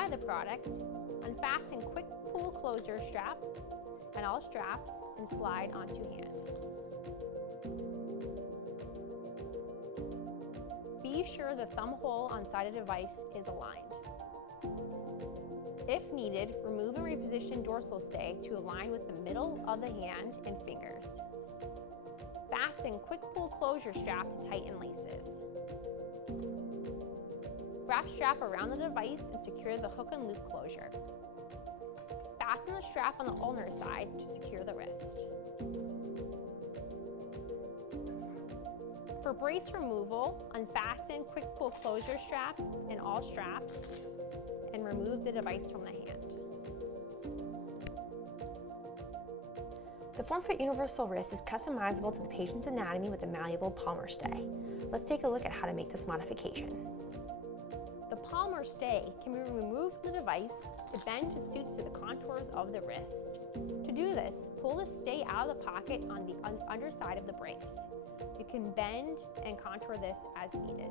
apply the product, unfasten quick pull closure strap and all straps and slide onto hand. Be sure the thumb hole on side of the device is aligned. If needed, remove and reposition dorsal stay to align with the middle of the hand and fingers. Fasten quick pull closure strap to tighten laces. Wrap strap around the device and secure the hook and loop closure. Fasten the strap on the ulnar side to secure the wrist. For brace removal, unfasten quick pull closure strap and all straps and remove the device from the hand. The Formfit Universal Wrist is customizable to the patient's anatomy with a malleable palmar stay. Let's take a look at how to make this modification. The palmar stay can be removed from the device to bend to suit to the contours of the wrist. To do this, pull the stay out of the pocket on the underside of the brace. You can bend and contour this as needed.